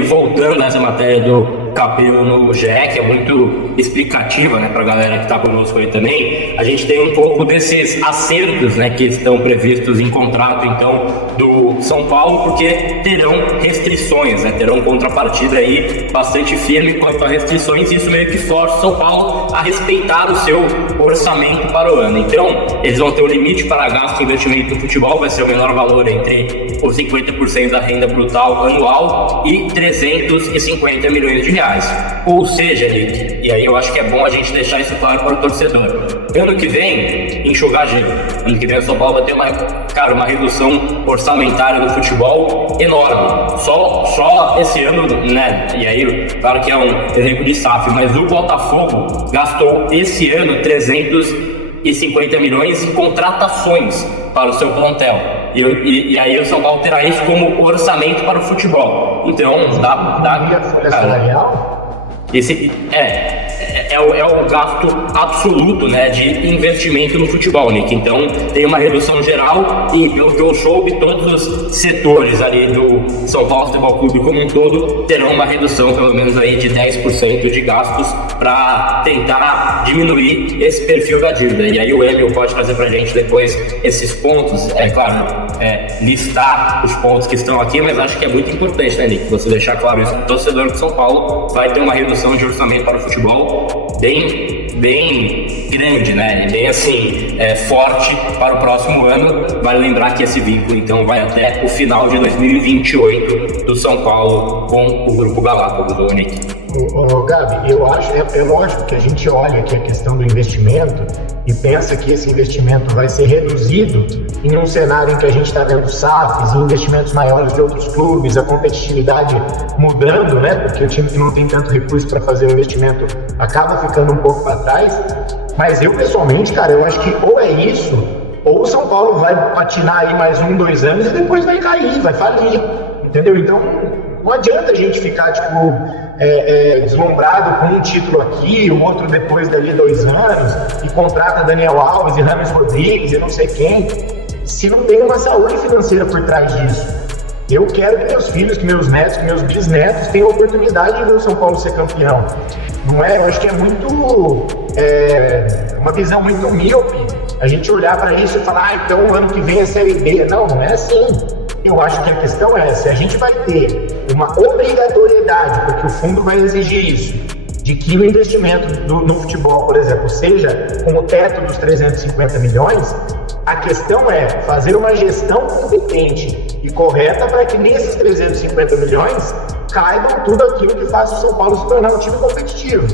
aí voltando a essa matéria do Capello no GE, que é muito explicativa, né, para a galera que está conosco aí também, a gente tem um pouco desses acertos, né, que estão previstos em contrato, então, do São Paulo, porque terão restrições, né, terão contrapartida aí bastante firme quanto a restrições, e isso meio que força o São Paulo a respeitar o seu orçamento para o ano. Então, eles vão ter o limite para gasto e investimento no futebol, vai ser o menor valor entre os 50% da renda brutal anual e 350 milhões de reais. Ou seja, Nick, e aí eu acho que é bom a gente deixar isso claro para o torcedor. Ano que vem, enxugar gelo. Ano que vem o São Paulo vai ter uma redução orçamentária no futebol enorme. Só esse ano, né? E aí, claro que é um exemplo de SAF, mas o Botafogo gastou esse ano 350 milhões em contratações para o seu plantel. E aí o São Paulo terá isso como orçamento para o futebol. Então, dá folha salarial? Esse é o gasto absoluto, né, de investimento no futebol, Nick. Então tem uma redução geral e, pelo que eu soube, todos os setores ali do São Paulo Futebol Clube como um todo terão uma redução pelo menos aí de 10% de gastos para tentar diminuir esse perfil da dívida. E aí o Emil pode trazer pra gente depois esses pontos, listar os pontos que estão aqui, mas acho que é muito importante, né, Nick, você deixar claro isso. O torcedor de São Paulo vai ter uma redução de orçamento para o futebol bem grande, né? Bem assim, forte para o próximo ano. Vale lembrar que esse vínculo, então, vai até o final de 2028 do São Paulo com o Grupo Galápagos, do Nick. Gabi, eu acho, é lógico que a gente olha aqui a questão do investimento e pensa que esse investimento vai ser reduzido em um cenário em que a gente está vendo SAFs e investimentos maiores de outros clubes, a competitividade mudando, né? Porque o time que não tem tanto recurso para fazer o investimento acaba ficando um pouco para trás. Mas eu, pessoalmente, cara, eu acho que ou é isso, ou o São Paulo vai patinar aí mais 1-2 anos e depois vai cair, vai falir, entendeu? Então, não adianta a gente ficar, deslumbrado com um título aqui, o outro depois dali 2 anos, e contrata Daniel Alves e Rames Rodrigues e não sei quem, se não tem uma saúde financeira por trás disso. Eu quero que meus filhos, que meus netos, que meus bisnetos tenham a oportunidade de ver o São Paulo ser campeão. Não é? Eu acho que é muito uma visão muito míope a gente olhar para isso e falar, então o ano que vem é Série B. Não é assim. Eu acho que a questão é, se a gente vai ter uma obrigatoriedade, porque o fundo vai exigir isso, de que o investimento no futebol, por exemplo, seja com o teto dos 350 milhões, a questão é fazer uma gestão competente e correta para que nesses 350 milhões caibam tudo aquilo que faz o São Paulo se tornar um time competitivo.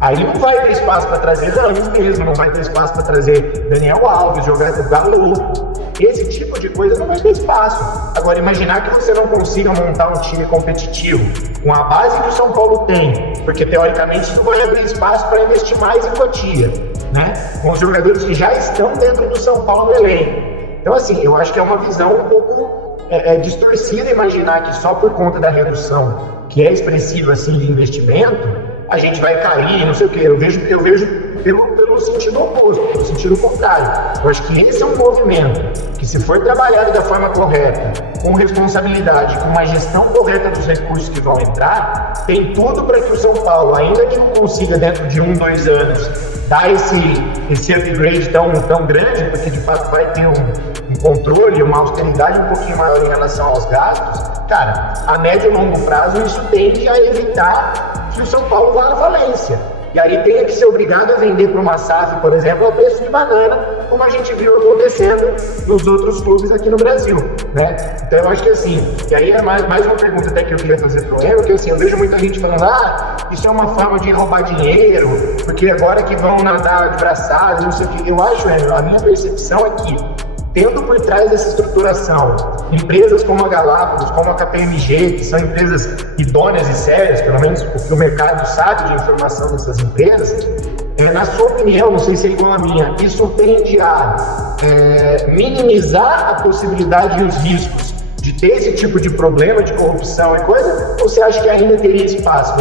Aí não vai ter espaço para trazer Rames mesmo, não vai ter espaço para trazer Daniel Alves, jogar do Galo. Esse tipo de coisa não vai ter espaço. Agora, imaginar que você não consiga montar um time competitivo com a base que o São Paulo tem, porque teoricamente isso vai abrir espaço para investir mais em quantia, né? Com os jogadores que já estão dentro do São Paulo no elenco. Então, assim, eu acho que é uma visão um pouco distorcida imaginar que só por conta da redução, que é expressiva assim de investimento, a gente vai cair, não sei o quê. Eu vejo pelo sentido oposto, pelo sentido contrário. Eu acho que esse é um movimento que, se for trabalhado da forma correta, com responsabilidade, com uma gestão correta dos recursos que vão entrar, tem tudo para que o São Paulo, ainda que não consiga dentro de 1-2 anos dar esse upgrade tão grande, porque de fato vai ter um controle, uma austeridade um pouquinho maior em relação aos gastos, cara, a médio e longo prazo isso tende a evitar que o São Paulo vá à falência. E aí tenha que ser obrigado a vender para uma SAF, por exemplo, ao preço de banana, como a gente viu acontecendo nos outros clubes aqui no Brasil, né? Então eu acho que assim, e aí é mais uma pergunta até que eu queria fazer para o Emil, que assim, eu vejo muita gente falando, isso é uma forma de roubar dinheiro, porque agora que vão nadar de braçadas, não sei o que. Eu acho, Emil, a minha percepção é que, tendo por trás dessa estruturação empresas como a Galápagos, como a KPMG, que são empresas idôneas e sérias, pelo menos o que o mercado sabe de informação dessas empresas, na sua opinião, não sei se é igual a minha, isso tende a minimizar a possibilidade e os riscos de ter esse tipo de problema de corrupção e coisa, ou você acha que ainda teria espaço?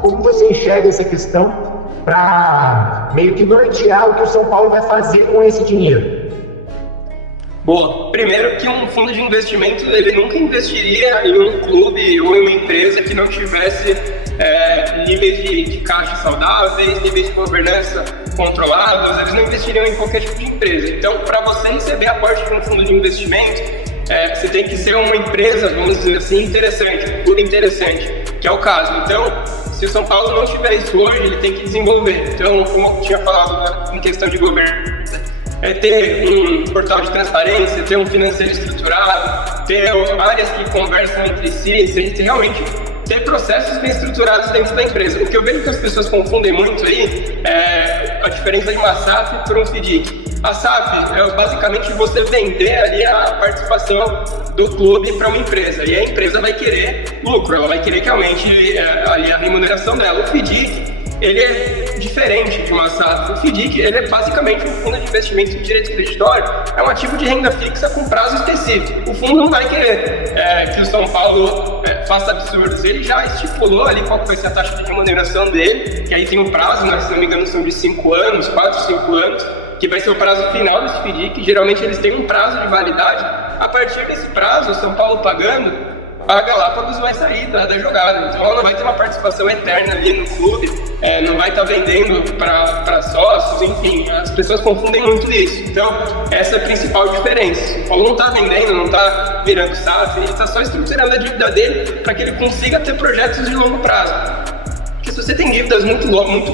Como você enxerga essa questão para meio que nortear o que o São Paulo vai fazer com esse dinheiro? Boa. Primeiro que um fundo de investimento, ele nunca investiria em um clube ou em uma empresa que não tivesse níveis de caixa saudáveis, níveis de governança controlados. Eles não investiriam em qualquer tipo de empresa. Então, para você receber aporte de um fundo de investimento, você tem que ser uma empresa, vamos dizer assim, interessante, um clube interessante, que é o caso. Então, se o São Paulo não tiver isso hoje, ele tem que desenvolver. Então, como eu tinha falado, em questão de governança, ter um portal de transparência, ter um financeiro estruturado, ter áreas que conversam entre si, realmente ter processos bem estruturados dentro da empresa. O que eu vejo que as pessoas confundem muito aí é a diferença de uma SAF para um FDIC. A SAF é basicamente você vender ali a participação do clube para uma empresa, e a empresa vai querer lucro, ela vai querer que aumente ali a remuneração dela. O FDIC, ele é diferente de uma SAF. O FDIC, ele é basicamente um fundo de investimento em direito creditório, é um ativo de renda fixa com prazo específico. O fundo não vai querer que o São Paulo faça absurdos. Ele já estipulou ali qual vai ser a taxa de remuneração dele, que aí tem um prazo, né, se não me engano são de 5 anos, 4, 5 anos, que vai ser o prazo final desse FDIC. Geralmente eles têm um prazo de validade. A partir desse prazo, o São Paulo pagando, a Galápagos vai sair da jogada, então ela não vai ter uma participação eterna ali no clube, não vai estar vendendo para sócios, enfim, as pessoas confundem muito isso. Então, essa é a principal diferença. O Paulo não está vendendo, não está virando SAF, ele está só estruturando a dívida dele para que ele consiga ter projetos de longo prazo. Porque se você tem dívidas muito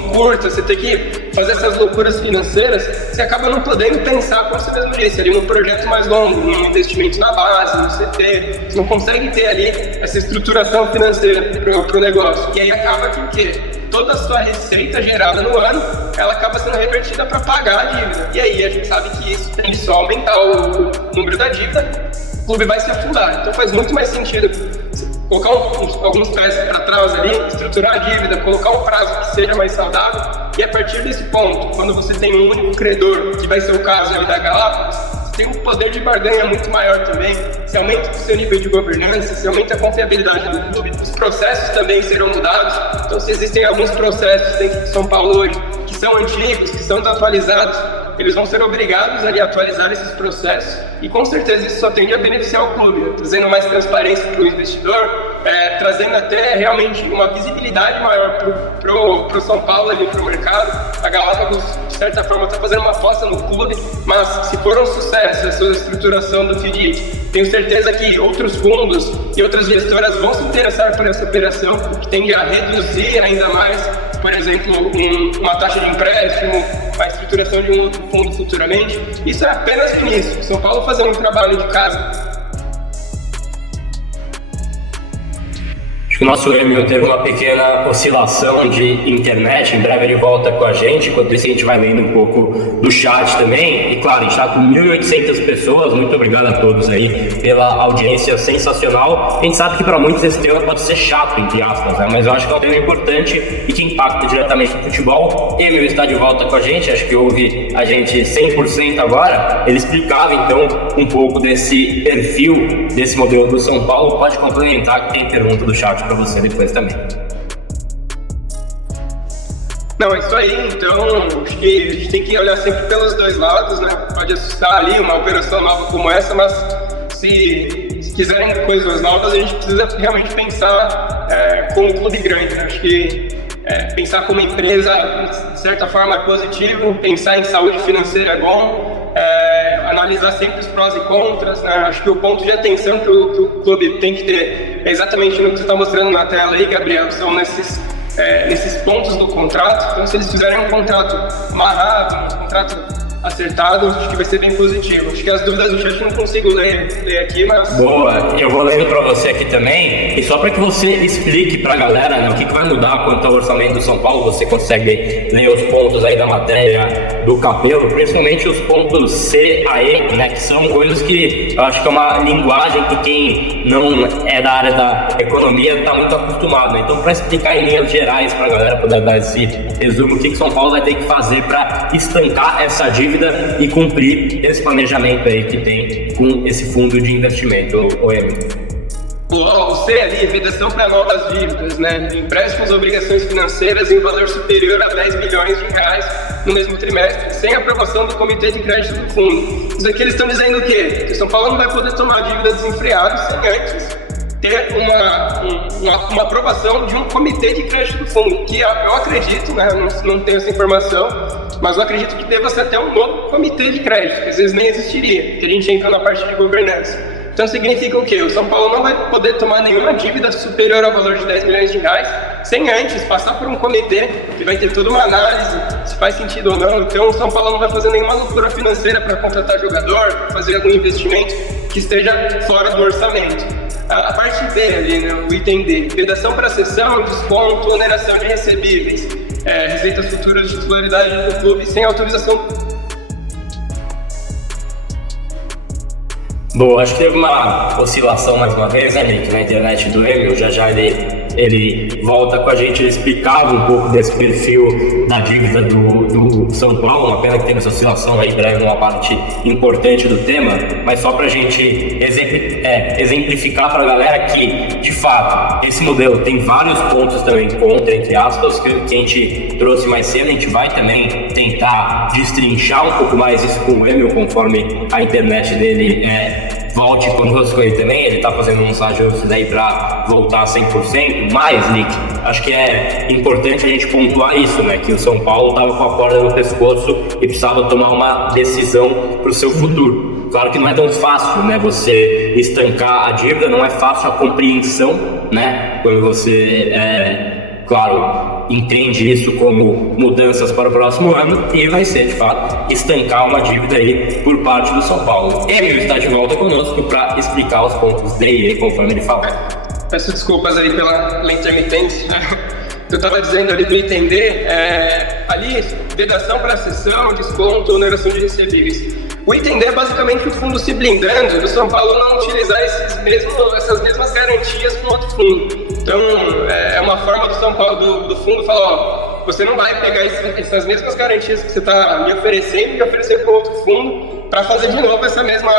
curtas, você tem que fazer essas loucuras financeiras, você acaba não podendo pensar, como você mesmo disse, ali num projeto mais longo, num investimento na base, no CT. Você não consegue ter ali essa estruturação financeira para o negócio. E aí acaba que toda a sua receita gerada no ano, ela acaba sendo revertida para pagar a dívida. E aí a gente sabe que isso tende só a aumentar o número da dívida, o clube vai se afundar. Então faz muito mais sentido colocar alguns pés para trás ali, estruturar a dívida, colocar um prazo que seja mais saudável, e a partir desse ponto, quando você tem um único credor, que vai ser o caso ali da Galápagos, você tem um poder de barganha muito maior também, você aumenta o seu nível de governança, você aumenta a confiabilidade do clube, os processos também serão mudados. Então, se existem alguns processos dentro de São Paulo hoje que são antigos, que são desatualizados, eles vão ser obrigados a atualizar esses processos, e com certeza isso só tende a beneficiar o clube, trazendo mais transparência para o investidor, trazendo até realmente uma visibilidade maior para o São Paulo ali, para o mercado. A Galápagos, de certa forma, está fazendo uma aposta no clube, mas se for um sucesso essa estruturação do FDIC, tenho certeza que outros fundos e outras gestoras vão se interessar por essa operação, o que tende a reduzir ainda mais, por exemplo, uma taxa de empréstimo, a estruturação de um outro fundo futuramente. Isso é apenas o início. São Paulo fazendo um trabalho de casa. O nosso Emil teve uma pequena oscilação de internet, em breve ele volta com a gente, enquanto isso a gente vai lendo um pouco do chat também. E claro, a gente está com 1.800 pessoas, muito obrigado a todos aí pela audiência sensacional. A gente sabe que para muitos esse tema pode ser chato, entre aspas, né? Mas eu acho que é um tema importante e que impacta diretamente no futebol. Emil está de volta com a gente, acho que ouve a gente 100% agora. Ele explicava então um pouco desse perfil, desse modelo do São Paulo. Pode complementar que tem pergunta do chat para você depois também. Não, é isso aí. Então, acho que a gente tem que olhar sempre pelos dois lados, né? Pode assustar ali uma operação nova como essa, mas se quiserem coisas novas, a gente precisa realmente pensar como um clube grande, né? Acho que pensar como empresa, de certa forma, é positivo, pensar em saúde financeira é bom, analisar sempre os prós e contras, né? Acho que o ponto de atenção que o clube tem que ter é exatamente no que você está mostrando na tela aí, Gabriel, são nesses pontos do contrato. Então, se eles fizerem um contrato amarrado, um contrato acertado, acho que vai ser bem positivo. Acho que as dúvidas do chat eu não consigo ler aqui, mas... Boa, eu vou lendo para você aqui também, e só para que você explique para a galera, né, o que vai mudar quanto ao orçamento do São Paulo. Você consegue ler os pontos aí da matéria do Capello, principalmente os pontos C a E, né, que são coisas que eu acho que é uma linguagem que quem não é da área da economia está muito acostumado, né? Então, para explicar em linhas gerais para a galera poder dar esse resumo, o que São Paulo vai ter que fazer para estancar essa dívida e cumprir esse planejamento aí que tem com esse fundo de investimento, Emil. O C ali, vedação para novas dívidas, né? Empréstimos ou obrigações financeiras em valor superior a 10 milhões de reais no mesmo trimestre, sem aprovação do Comitê de Crédito do Fundo. Isso aqui eles estão dizendo o quê? Que São Paulo não vai poder tomar dívida desenfreada sem antes ter uma aprovação de um Comitê de Crédito do Fundo, que eu acredito, né? Não tenho essa informação, mas eu acredito que deva ser até um novo Comitê de Crédito, que às vezes nem existiria, que a gente entra na parte de governança. Então significa o quê? O São Paulo não vai poder tomar nenhuma dívida superior ao valor de 10 milhões de reais sem antes passar por um comitê que vai ter toda uma análise se faz sentido ou não. Então o São Paulo não vai fazer nenhuma loucura financeira para contratar jogador, para fazer algum investimento que esteja fora do orçamento. A parte B ali, né, o item D, vedação para cessão, desconto, oneração de recebíveis, receitas futuras de titularidade do clube sem autorização. Bom, acho que teve uma oscilação mais uma vez, né, Nick, na internet do Emil. Já ele volta com a gente, ele explicava um pouco desse perfil da dívida do São Paulo. Uma pena que teve essa oscilação aí, breve, uma parte importante do tema, mas só pra gente exemplificar pra galera que, de fato, esse modelo tem vários pontos também contra, entre aspas, que a gente trouxe mais cedo. A gente vai também tentar destrinchar um pouco mais isso com o Emil, conforme a internet dele volte conosco aí também. Ele tá fazendo uns ajustes aí pra voltar a 100%, mas, Nick, acho que é importante a gente pontuar isso, né, que o São Paulo tava com a corda no pescoço e precisava tomar uma decisão pro seu futuro. Claro que não é tão fácil, né, você estancar a dívida, não é fácil a compreensão, né, quando você, claro, entende isso como mudanças para o próximo ano, e vai ser, de fato, estancar uma dívida aí por parte do São Paulo. Emil está de volta conosco para explicar os pontos D e E, conforme ele fala. Peço desculpas aí pela intermitência. Eu estava dizendo ali do entender, ali, vedação para cessão, desconto, oneração de recebíveis. O entender é basicamente o fundo se blindando do São Paulo não utilizar essas mesmas garantias com outro fundo. Então, é uma forma do São Paulo, do fundo, falar, ó, você não vai pegar essas mesmas garantias que você está me oferecendo e oferecer para outro fundo para fazer de novo essa mesma,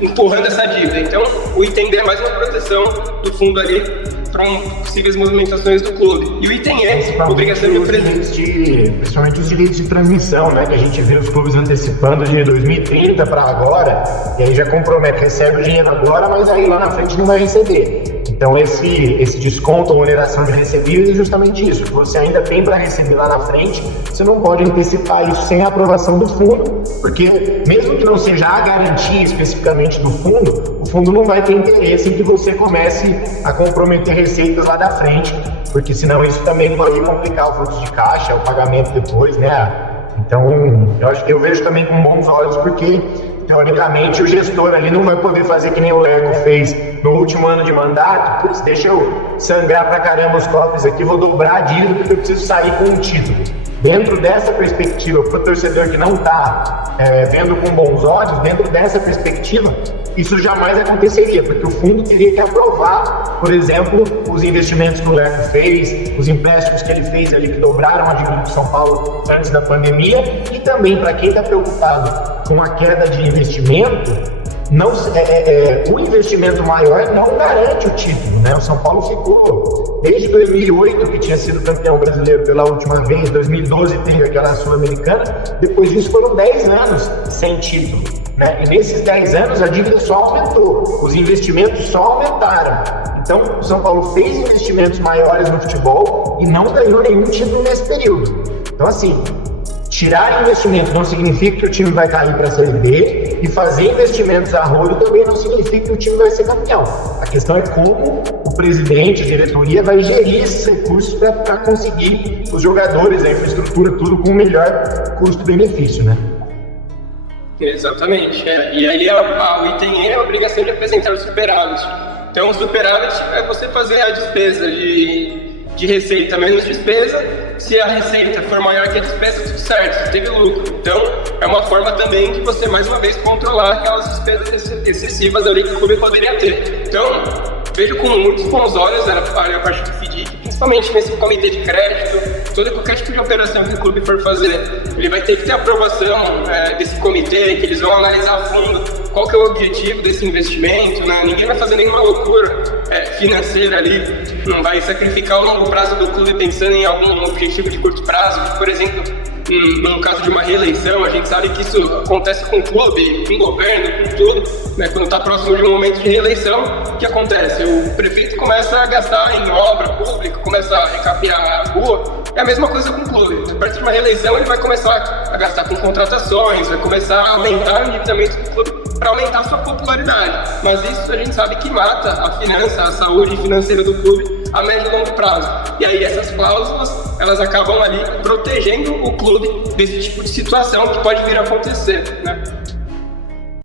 empurrando essa dívida. Então, o entender é mais uma proteção do fundo ali para possíveis movimentações do clube. E o item E, obrigação de presidente. Principalmente os direitos de transmissão, né? Que a gente vê os clubes antecipando de 2030 para agora, e aí já compromete, recebe o dinheiro agora, mas aí lá na frente não vai receber. Então esse desconto ou oneração de recebíveis é justamente isso. Você ainda tem para receber lá na frente, você não pode antecipar isso sem a aprovação do fundo, porque mesmo que não seja a garantia especificamente do fundo, o fundo não vai ter interesse em que você comece a comprometer receitas lá da frente, porque senão isso também pode complicar o fluxo de caixa, o pagamento depois, né? Então, eu vejo também com bons olhos, porque teoricamente o gestor ali não vai poder fazer que nem o Leco fez no último ano de mandato. Putz, deixa eu sangrar pra caramba os cofres aqui, vou dobrar a dívida porque eu preciso sair com um título. Dentro dessa perspectiva, para o torcedor que não está vendo com bons olhos, dentro dessa perspectiva, isso jamais aconteceria, porque o fundo teria que aprovar, por exemplo, os investimentos que o Leco fez, os empréstimos que ele fez ali, que dobraram a dívida do São Paulo antes da pandemia, e também para quem está preocupado com a queda de investimento, o investimento maior não garante o título, né? O São Paulo ficou desde 2008, que tinha sido campeão brasileiro pela última vez, 2012 teve aquela Sul-Americana, depois disso foram 10 anos sem título, né? E nesses 10 anos a dívida só aumentou, os investimentos só aumentaram. Então o São Paulo fez investimentos maiores no futebol e não ganhou nenhum título nesse período. Então assim, tirar investimento não significa que o time vai cair para a Série B, e fazer investimentos a rodo também não significa que o time vai ser campeão. A questão é como o presidente, a diretoria vai gerir esses recursos para conseguir os jogadores, a infraestrutura, tudo com o melhor custo-benefício, né? Exatamente. E aí o item E é a obrigação de apresentar o superávit. Então o superávit é você fazer a despesa de receita menos despesa. Se a receita for maior que a despesa, tudo certo, você teve lucro. Então, é uma forma também de você, mais uma vez, controlar aquelas despesas excessivas ali que o clube poderia ter. Então, vejo com muitos bons olhos a parte do FDIC, principalmente nesse comitê de crédito, todo qualquer tipo de operação que o clube for fazer, ele vai ter que ter aprovação desse comitê, que eles vão analisar a fundo qual que é o objetivo desse investimento, né? Ninguém vai fazer nenhuma loucura financeira ali, não vai sacrificar o longo prazo do clube pensando em algum objetivo de curto prazo, por exemplo, no caso de uma reeleição, a gente sabe que isso acontece com o clube, com o governo, com tudo, né? Quando está próximo de um momento de reeleição, o que acontece? O prefeito começa a gastar em obra pública, começa a recapear a rua. É a mesma coisa com o clube. Perto de uma reeleição, ele vai começar a gastar com contratações, vai começar a aumentar o endividamento do clube para aumentar a sua popularidade. Mas isso a gente sabe que mata a finança, a saúde financeira do clube a médio e longo prazo. E aí essas cláusulas, elas acabam ali protegendo o clube desse tipo de situação que pode vir a acontecer, né?